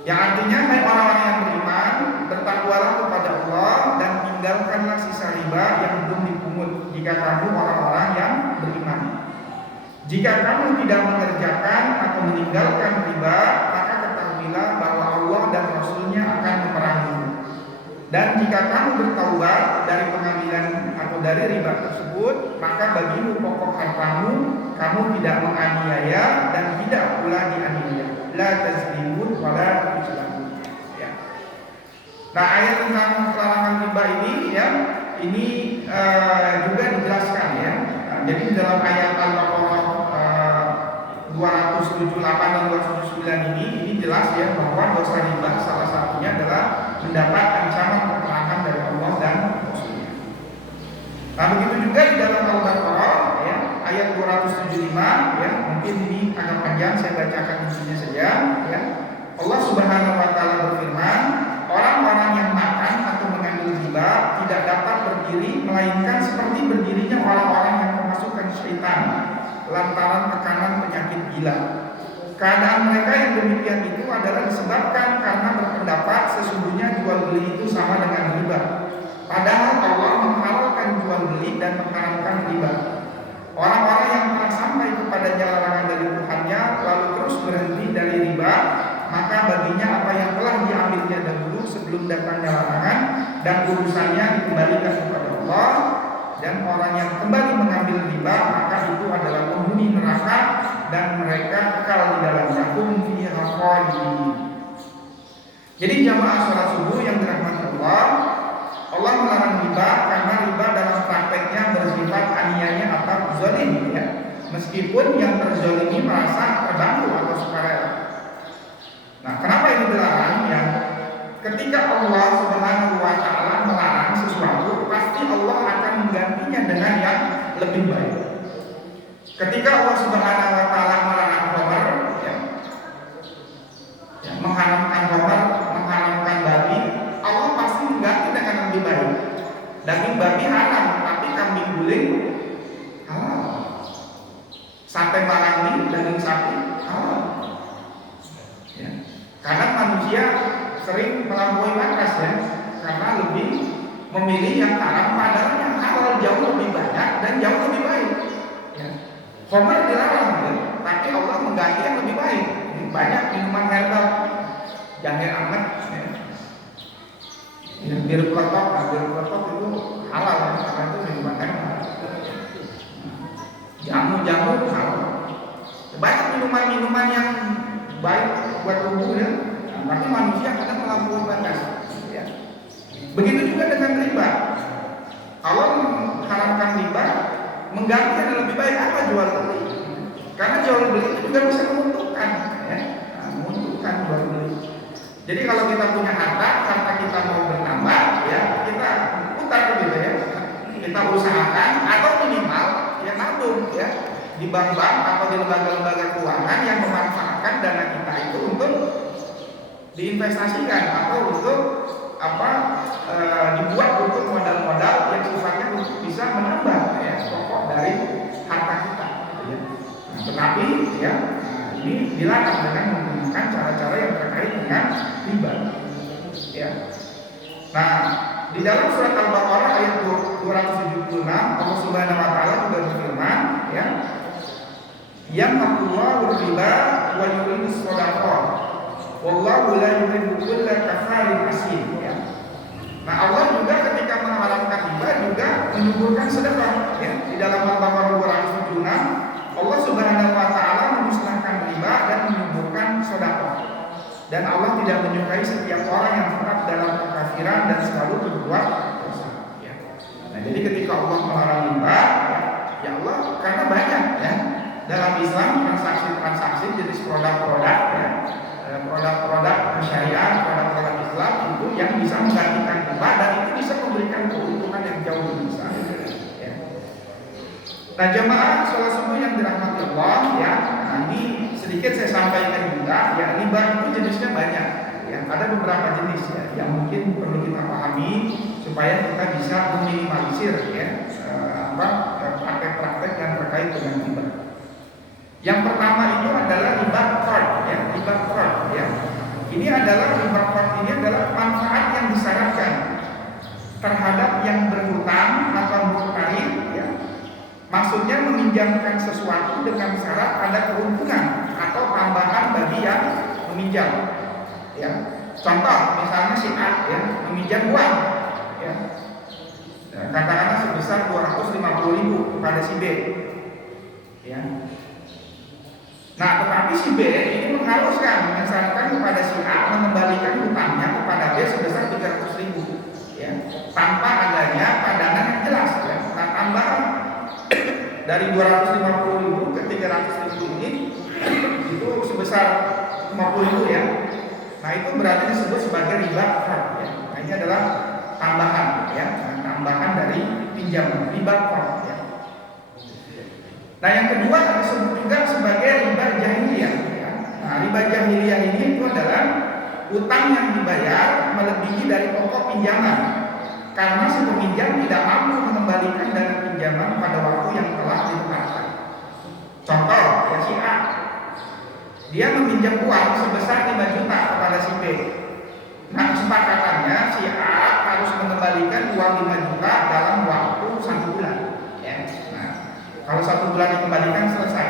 Yang artinya, hai orang-orang yang beriman, bertakwalah kepada Allah dan tinggalkanlah sisa riba yang belum dipungut jika kamu orang-orang yang beriman. Jika kamu tidak mengerjakan atau meninggalkan riba, maka ketahuilah bahwa Allah dan Rasul-Nya akan memerangimu. Dan jika kamu bertaubat dari pengambilan atau dari riba tersebut, maka bagimu pokok hartamu, kamu tidak menganiaya dan tidak pula dianiaya. La tazlimun wa la tuzlamun. Ya. Nah, ayat tentang pelarangan riba ini ya, ini juga dijelaskan ya. Jadi dalam ayat Al-Baqarah 278 dan 279 ini jelas ya bahwa dosa riba salah satunya adalah mendapat ancaman peperangan dari Allah dan Rasul-Nya. Nah, begitu juga di dalam Al-Baqarah ya, ayat 275 ya, mungkin ini agak panjang, saya bacakan isinya saja ya. Allah Subhanahu wa taala berfirman, orang-orang yang makan atau mengambil riba tidak dapat berdiri melainkan seperti berdirinya orang-orang yang memasukkan syaitan lantaran tekanan penyakit gila. Keadaan mereka yang demikian itu adalah disebabkan karena berpendapat sesungguhnya jual beli itu sama dengan riba. Padahal Allah menghalalkan jual beli dan mengharamkan riba. Orang-orang yang telah sampai kepadanya larangan dari Tuhannya lalu terus berhenti dari riba, maka baginya apa yang telah diambilnya dahulu sebelum datangnya larangan dan urusannya dikembalikan kepada Allah. Dan orang yang kembali mengambil riba, maka itu adalah penghuni neraka dan mereka kekal di dalamnya. Fiha khalidin. Jadi jamaah salat subuh yang dirahmati Allah, Allah melarang riba karena riba dalam prakteknya bersifat aniaya atau zalim ya. Meskipun yang terzalimi merasa terbantu atau sukarela. Nah, kenapa ini dilarang ya? Ketika Allah Subhanahu wa taala melarang sesuatu, pasti Allah akan menggantinya dengan yang lebih baik. Ketika Allah Subhanahu wa taala melarang khamr ya, mengharamkan khamr, mengharamkan babi, Allah pasti mengganti dengan lebih baik. Daging babi haram, tapi kambing guling halal. Sate marangi, daging sapi halal. Ya. Karena manusia sering melampaui batas ya, karena lebih memilih yang haram padahal yang halal jauh lebih banyak dan jauh lebih baik. Ya. Khamr dilarang ya, tapi Allah mengganti yang lebih baik. Banyak minuman herbal, jangan amat. Ya. Bir peletok, itu halal ya, karena itu minuman herbal. Jamu halal. Banyak minuman-minuman yang baik buat tubuh ya. Tapi manusia kadang melampaui batas. Ya. Begitu juga dengan riba. Allah mengharamkan riba, mengganti yang lebih baik apa jual beli. Karena jual beli itu juga bisa menguntungkan, ya. Menguntungkan jual beli. Jadi kalau kita punya harta kita mau bertambah, ya kita putar begitu ya. Kita usahakan atau minimal ya nabung ya di bank-bank atau di lembaga-lembaga keuangan yang memanfaatkan dana kita itu untuk diinvestasikan atau untuk dibuat untuk modal-modal yang sifatnya untuk bisa menambah ya pokok dari harta kita. Ya. Nah, tetapi ya ini dilarang dengan menggunakan cara-cara yang terkait dengan riba. Ya. Nah, di dalam surat Al-Baqarah ayat 276 Allah Subhanahu wa taala juga berfirman ya, yang Allahu riba wa yuridus shadaqah wallahu la yuhibbu kulla kafarin asim ya. Nah, Allah juga ketika mengharamkan riba juga menyuburkan sedekah ya. Di dalam Al-Baqarah 276 Allah Subhanahu wa taala memusnahkan riba dan menyuburkan sedekah. Dan Allah tidak menyukai setiap orang yang tetap dalam kekafiran dan selalu berbuat dosa ya. Nah, jadi ketika Allah melarang riba ya Allah karena banyak ya dalam Islam transaksi-transaksi jenis produk-produk ya, produk-produk syariah, produk-produk Islam itu yang bisa menggantikan riba dan itu bisa memberikan keuntungan yang jauh lebih besar. Ya. Nah, jemaah sholat subuh yang dirahmati Allah ya, nah ini sedikit saya sampaikan juga ya, riba itu jenisnya banyak. Ya, ada beberapa jenis ya yang mungkin perlu kita pahami supaya kita bisa meminimalisir ya praktek-praktek yang terkait dengan riba. Yang pertama itu adalah riba qard ya, riba qard ya. Ini adalah riba fard, ini adalah manfaat yang disyaratkan terhadap yang berhutang atau muktarid, ya. Maksudnya meminjamkan sesuatu dengan syarat ada keuntungan atau tambahan bagi yang meminjam, ya. Contoh misalnya si A, ya, meminjam uang, ya, katakanlah sebesar 250.000 kepada si B, ya. Nah, tetapi si B ini mengharuskan mensyaratkan kepada si A mengembalikan hutangnya kepada B sebesar 300.000, ya, tanpa adanya padanan yang jelas, ya. Nah, tambahan dari 250.000 ke 300.000 ini itu sebesar 50.000, ya. Nah, itu berarti disebut sebagai riba fard, ya. Nah, ini adalah tambahan, ya, tambahan dari pinjaman, riba fard, ya. Nah, yang kedua disebut juga sebagai riba jahiliyah, ya. Nah, riba jahiliyah ini itu adalah utang yang dibayar melebihi dari pokok pinjaman karena si peminjam tidak mampu mengembalikan dana pinjaman pada waktu yang telah ditetapkan. Contoh, ya, si A, dia meminjam uang sebesar 5 juta kepada si B. Nah, kesepakatannya si A harus mengembalikan uang 5 juta dalam waktu 1 bulan, ya. Nah, kalau 1 bulan dikembalikan selesai.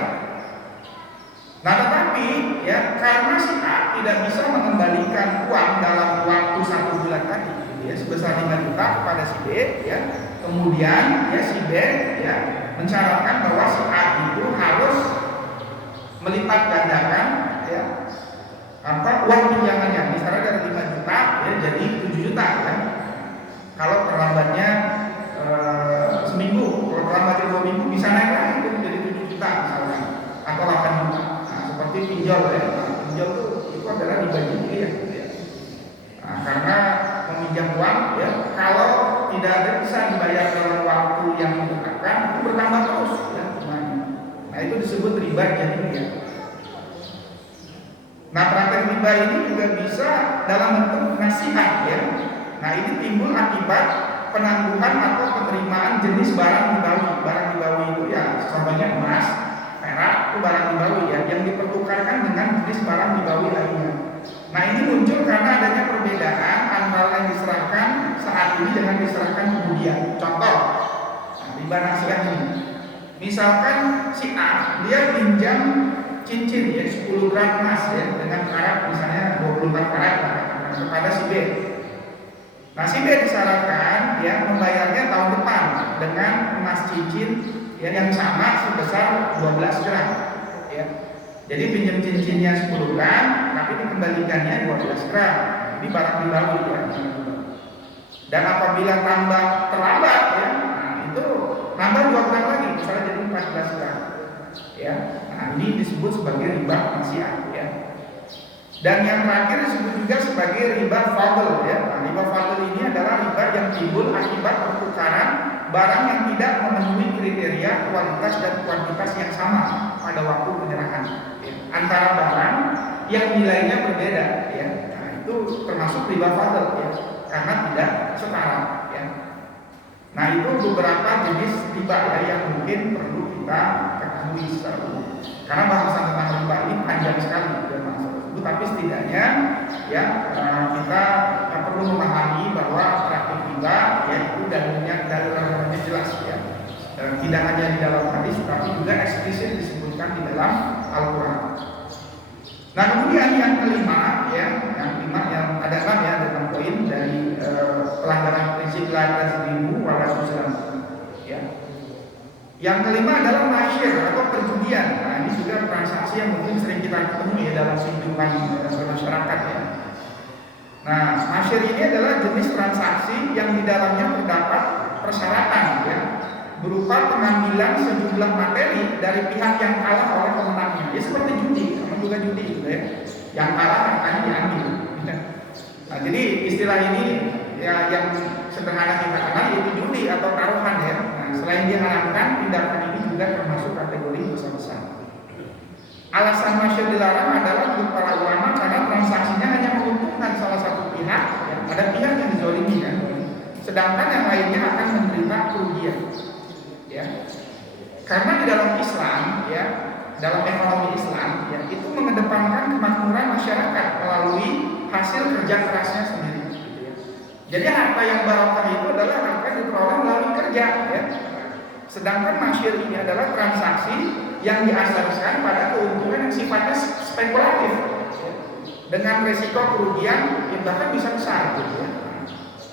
Nah, tetapi, ya, karena si A tidak bisa mengembalikan uang dalam waktu 1 bulan tadi, ya, sebesar 5 juta kepada si B, ya, kemudian, ya, si B, ya, mensyaratkan bahwa si A itu harus melipat gandakan, ya, uang pinjamannya, misalnya dari 5 juta, ya, jadi 7 juta, ya. Kalau terlambatnya seminggu, kalau terlambatnya 2 minggu bisa naik lagi itu menjadi 7 juta misalkan, atau 8 juta. Nah, seperti pinjol, ya. Nah, pinjol itu adalah riba jahiliyah, ya. Nah, karena meminjam uang, ya, kalau tidak ada bisa dibayar dalam waktu yang ditetapkan, itu bertambah terus, ya. Nah, itu disebut riba jahiliyah. Nah, praktek riba ini juga bisa dalam bentuk nasihat, ya. Nah, ini timbul akibat penangguhan atau penerimaan jenis barang ribawi. Barang ribawi itu, ya, contohnya emas, perak, itu barang ribawi, ya, yang dipertukarkan dengan jenis barang ribawi lainnya. Nah, ini muncul karena adanya perbedaan antara yang diserahkan saat ini dengan diserahkan kemudian. Contoh, riba nasihat ini. Misalkan si A, dia pinjam cincin, ya, 10 gram emas, ya, dengan karat misalnya 24 karat kepada si B. Nah, si B disyaratkan, ya, membayarnya tahun depan dengan emas cincin, ya, yang sama sebesar 12 gram, ya. Jadi pinjam cincinnya 10 gram, tapi dikembalikannya 12 gram. Ini barang ribawi, ya. Dan apabila tambah terlambat, ya, nah, itu nambah 2 gram lagi, misalnya jadi 14 gram, ya. Nah, ini disebut sebagai riba nasihat, ya. Dan yang terakhir disebut juga sebagai riba fadl, ya. Nah, riba fadl ini adalah riba yang timbul akibat pertukaran barang yang tidak memenuhi kriteria kualitas dan kuantitas yang sama pada waktu penyerahan, ya, antara barang yang nilainya berbeda, ya. Nah, itu termasuk riba fadl, ya, karena tidak setara, ya. Nah, itu beberapa jenis riba, ya, yang mungkin perlu kita ketahui secara umum. Karena bahasan tentang riba ini panjang sekali, ya, tapi setidaknya, ya, kita perlu memahami bahwa praktik riba, ya, itu dalilnya jelas, ya. Tidak hanya di dalam hadis, tapi juga eksplisit disebutkan di dalam Al-Quran. Nah, kemudian yang kelima, ya, yang adalah, ya, dalam poin dari pelanggaran prinsip la tazlimu wa la tuzlamu, ya. Yang kelima adalah masyir atau perjudian. Nah, ini juga transaksi yang mungkin sering kita ketemu, ya, dalam kehidupan masyarakat, ya. Nah, masyir ini adalah jenis transaksi yang di dalamnya terdapat persyaratan, ya, berupa pengambilan sejumlah materi dari pihak yang kalah oleh pemenangnya. Ya, seperti judi, sama juga judi, gitu, ya. Yang kalah akan diambil. Nah, jadi istilah ini, ya, yang sederhana kita kenal yaitu judi atau taruhan, ya. Nah, selain diharamkan, tindakan ini juga termasuk kategori dosa besar. Alasan masyhur dilarang adalah menurut para ulama karena transaksinya hanya menguntungkan salah satu pihak, ya. Ada pihak yang dizalimi, kan, sedangkan yang lainnya akan menderita kerugian, ya. Karena di dalam Islam, ya, dalam ekonomi Islam, ya, itu mengedepankan kemakmuran masyarakat melalui hasil kerja kerasnya sendiri. Gitu ya. Jadi harta yang barokah itu adalah harta yang diperoleh melalui kerja. Ya. Sedangkan masyir ini adalah transaksi yang diasaskan pada keuntungan yang sifatnya spekulatif, dengan resiko kerugian yang bahkan bisa besar. Gitu ya.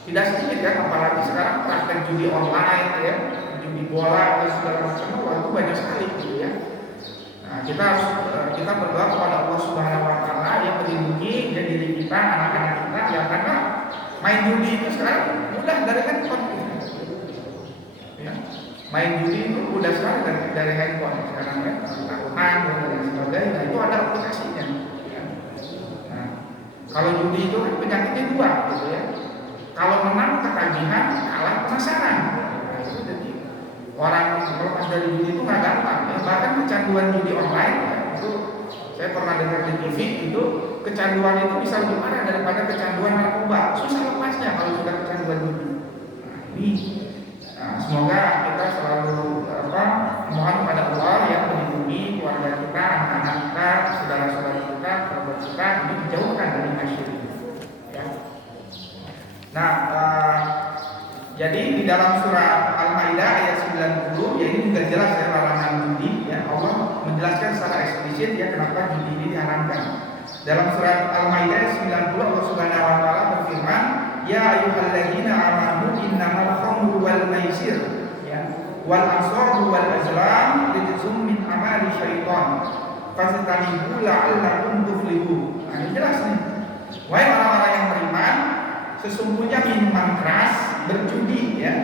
Tidak sedikit ya, apalagi sekarang praktek judi online ya, judi bola dan segala macam, itu banyak sekali gitu ya. Nah, kita berdoa kepada Allah Subhanahu Wa Taala yang melindungi diri kita, anak-anak kita ya, karena main judi itu sekarang mudah dari handphone. Ya. Main judi itu mudah sekali dari handphone sekarang ya, tahunan dan sebagainya, itu ada aplikasinya. Ya. Nah, kalau judi itu kan penyakitnya dua gitu ya. Kalau menang ketagihan, kalah penasaran. Nah, itu jadi orang terlepas dari judi itu nggak gampang. Ya. Bahkan kecanduan judi online, ya, itu saya pernah dengar di TV, itu kecanduan itu bisa lebih parah daripada kecanduan narkoba. Susah lepasnya kalau sudah kecanduan judi. Nah, ini semoga kita selalu mohon kepada Allah yang melindungi keluarga kita, anak-anak kita, saudara-saudara kita, kerabat kita, ini dijauhkan dari masyarakat. Ya. Nah, jadi di dalam surah Al-Maidah ayat 90, ya ini juga jelas ya larangan judi. Ya, Allah menjelaskan secara eksplisit ya kenapa judi ini diharamkan. Dalam surat Al-Maidah ayat 90 Allah Subhanahu Wa Taala berfirman, Ya ayyuhalladzina amanu innamal khamru wal maisir, ya, wal ansabu wal azlam rijzum min amali syaitan fastanibu la'allakum tuflihun. Nah, ini jelas nih. Wahai orang-orang yang beriman, sesungguhnya minuman keras, berjudi, ya,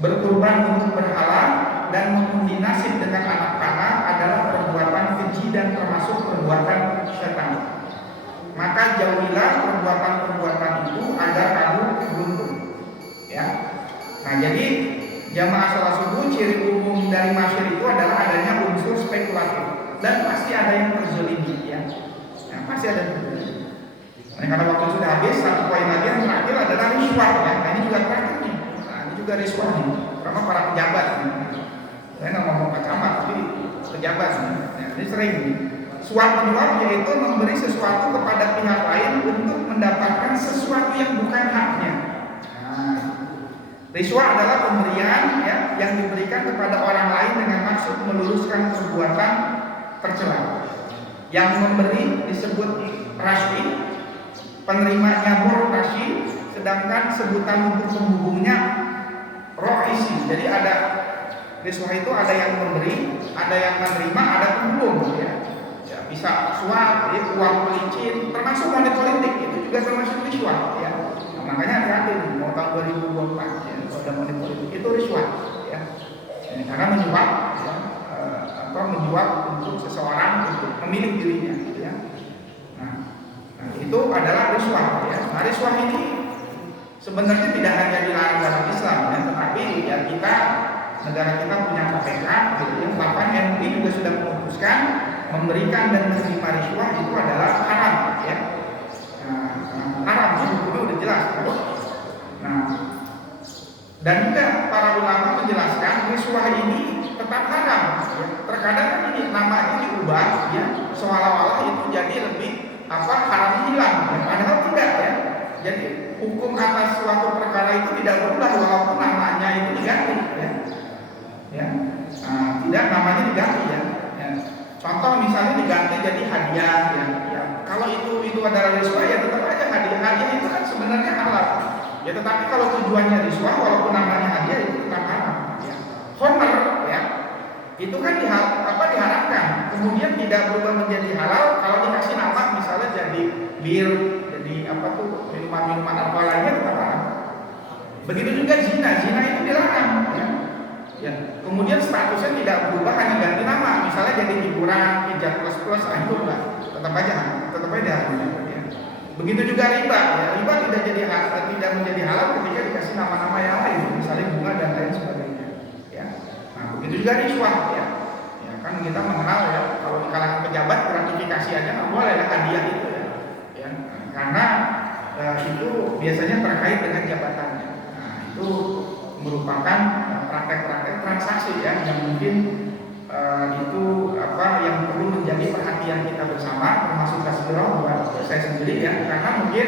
berkurban untuk berhala, dan mengundi nasib dengan anak panah adalah perbuatan keji dan termasuk perbuatan setan. Maka jauhilah perbuatan-perbuatan itu agar kamu beruntung. Ya. Nah, jadi jamaah salat subuh ciri umum dari masyir itu adalah adanya unsur spekulatif dan pasti ada yang terzalimi, ya. Nah, pasti ada yang terzalimi. Nah, karena waktu sudah habis, satu poin lagi yang terakhir adalah riswah. Ya. Nah, ini juga terakhir nih. Nah, ini juga riswah nih. Terutama para pejabat. Nih. Saya nggak ngomong Pak Camat, tapi pejabat nih. Nah, ini sering nih. Suap menyuap yaitu memberi sesuatu kepada pihak lain untuk mendapatkan sesuatu yang bukan haknya. Nah, riswah adalah pemberian ya, yang diberikan kepada orang lain dengan maksud meluruskan perbuatan tercela. Yang memberi disebut rashi, penerimanya murtashi, sedangkan sebutan untuk penghubungnya rohisi. Jadi ada riswah itu ada yang memberi, ada yang menerima, ada penghubung. Ya. Bisa suap, ya, uang pelicin, termasuk money politik itu juga termasuk riswah. Ya. Nah, makanya hati-hati mau tahun 2024 ya, kalau ada money politik itu riswah. Ya. Ini karena menyuap, ya, menyuap untuk seseorang untuk memilih dirinya. Ya. Nah, itu adalah riswah. Ya. Nah, riswah ini sebenarnya tidak hanya dilarang dalam Islam, ya, tetapi ya kita negara kita punya KPK, gitu, ya. Bahkan MUI juga sudah memutuskan memberikan dan menerima riswah itu adalah haram, ya. Nah, haram itu hukumnya udah jelas, kan? Nah, dan juga para ulama menjelaskan riswah ini tetap haram. Ya. Terkadang ini namanya diubah, ya, seolah-olah itu jadi lebih haram hilang, ya. Padahal tidak, ya. Jadi hukum atas suatu perkara itu tidak berubah walaupun namanya itu diganti, ya. Ya. Nah, tidak namanya diganti, ya. Ya. Contoh misalnya diganti jadi hadiah, ya. Ya. Kalau itu adalah riswah ya tetap aja hadiah. Hadiah itu kan sebenarnya halal. Ya tetapi kalau tujuannya riswah walaupun namanya hadiah itu tetap haram. Ya. Honor, ya. Itu kan diharamkan. Kemudian tidak berubah menjadi halal kalau dikasih nama misalnya jadi bir, jadi minuman-minuman apa lainnya tetap haram. Begitu juga zina itu dilarang, ya. Ya. Kemudian statusnya tidak berubah hanya ganti nama, misalnya jadi hiburan, hijab plus itu enggak, tetap aja ya. Begitu juga riba, ya. Riba tidak menjadi halal ketika dikasih nama-nama yang lain, misalnya bunga dan lain sebagainya. Ya. Nah, begitu juga riswah, ya. Ya kan kita mengenal ya, kalau di kalangan pejabat gratifikasi aja nggak boleh ya, hadiah itu ya. Ya. Nah, karena itu biasanya terkait dengan jabatannya. Nah, itu merupakan praktek-praktek transaksi ya yang mungkin itu yang perlu menjadi menjadi perhatian kita bersama, termasuk kasbiro buat saya sendiri ya, karena mungkin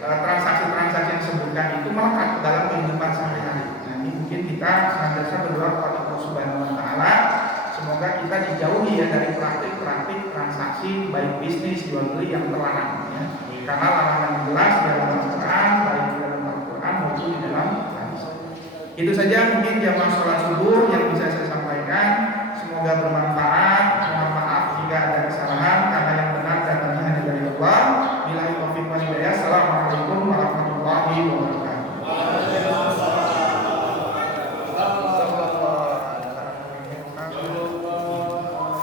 transaksi-transaksi yang disebutkan itu melekat dalam kehidupan sehari-hari. Nah, ini mungkin kita senantiasa berdoa kepada Allah Subhanahu Wa Taala, semoga kita dijauhi ya dari praktik-praktik transaksi baik bisnis jual beli yang terlarang ya. Karena larangan jelas di dalam Al-Quran, baik di dalam Al-Quran maupun di dalam hadis. Itu saja mungkin jamaah sholat subuh yang